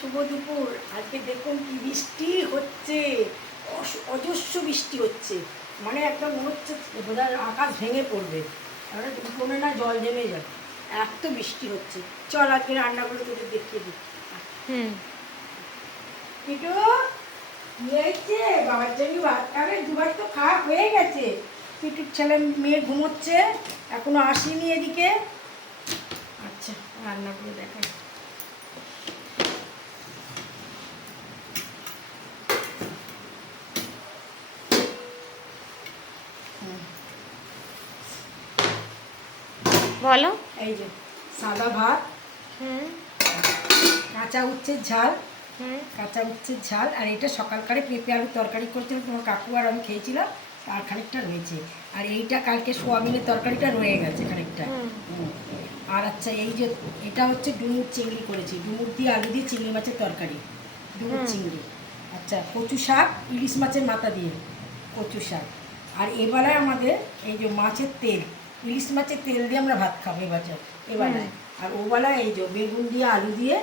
শুভ দুপুর। আজকে দেখুন কি বৃষ্টি হচ্ছে, অজস্র বৃষ্টি হচ্ছে, মানে একদম মনে হচ্ছে বোধহয় আকাশ ভেঙে পড়বে, তাহলে উঠোনে না জল জমে যায়, এত বৃষ্টি হচ্ছে। চল আজকে রান্না করে তোদের দেখিয়ে দিই। কিটু কি হয়েছে? বাবার জন্য ভাত খাবে? দুবার তো খাওয়া হয়ে গেছে। কিটুর ছেলে মেয়ে ঘুমোচ্ছে, এখনো আসেনি এদিকে। আচ্ছা, রান্না করে দেখাই। বলো। এই যে সাদা ভাত, কাঁচা উচ্ছের ঝাল, কাঁচা উচ্ছের ঝাল, আর এটা সকালকারে পেঁপে আলুর তরকারি করছিলাম, তোমার কাকু আর আমি খেয়েছিলাম, আর খানিকটা রয়েছে। আর এইটা কালকে সোয়াবিনের তরকারিটা রয়ে গেছে খানিকটা। আর আচ্ছা, এই যে এটা হচ্ছে ডুমুর চিংড়ি করেছি, ডুমুর দিয়ে আলু দিয়ে চিংড়ি মাছের তরকারি, ডুমুর চিংড়ি। আচ্ছা, কচু শাক, ইলিশ মাছের মাথা দিয়ে কচু শাক। আর এবেলায় আমাদের এই যে মাছের তেল, ইলিশ মাছের তেল দিয়ে আমরা ভাত খাবো এবেলায়। আর ওবেলায় এই যে বেগুন দিয়ে আলু দিয়ে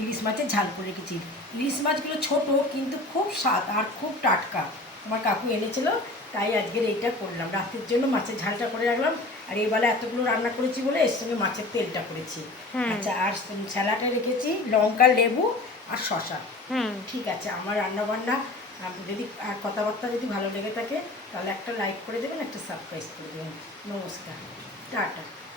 ইলিশ মাছের ঝাল করে রেখেছি। ইলিশ মাছগুলো ছোট কিন্তু খুব স্বাদ আর খুব টাটকা, আমার কাকু এনেছিল, তাই আজকের এইটা করলাম। রাতের জন্য মাছের ঝালটা করে রাখলাম, আর এই বেলা এতগুলো রান্না করেছি বলে এর সঙ্গে মাছের তেলটা করেছি। আচ্ছা, আর স্যালাডে রেখেছি লঙ্কা, লেবু আর শশা। ঠিক আছে, আমার রান্না বান্না যদি আর কথাবার্তা যদি ভালো লেগে থাকে তাহলে একটা লাইক করে দেবেন, একটা সাবস্ক্রাইব করে দেবেন। নমস্কার, টাটা।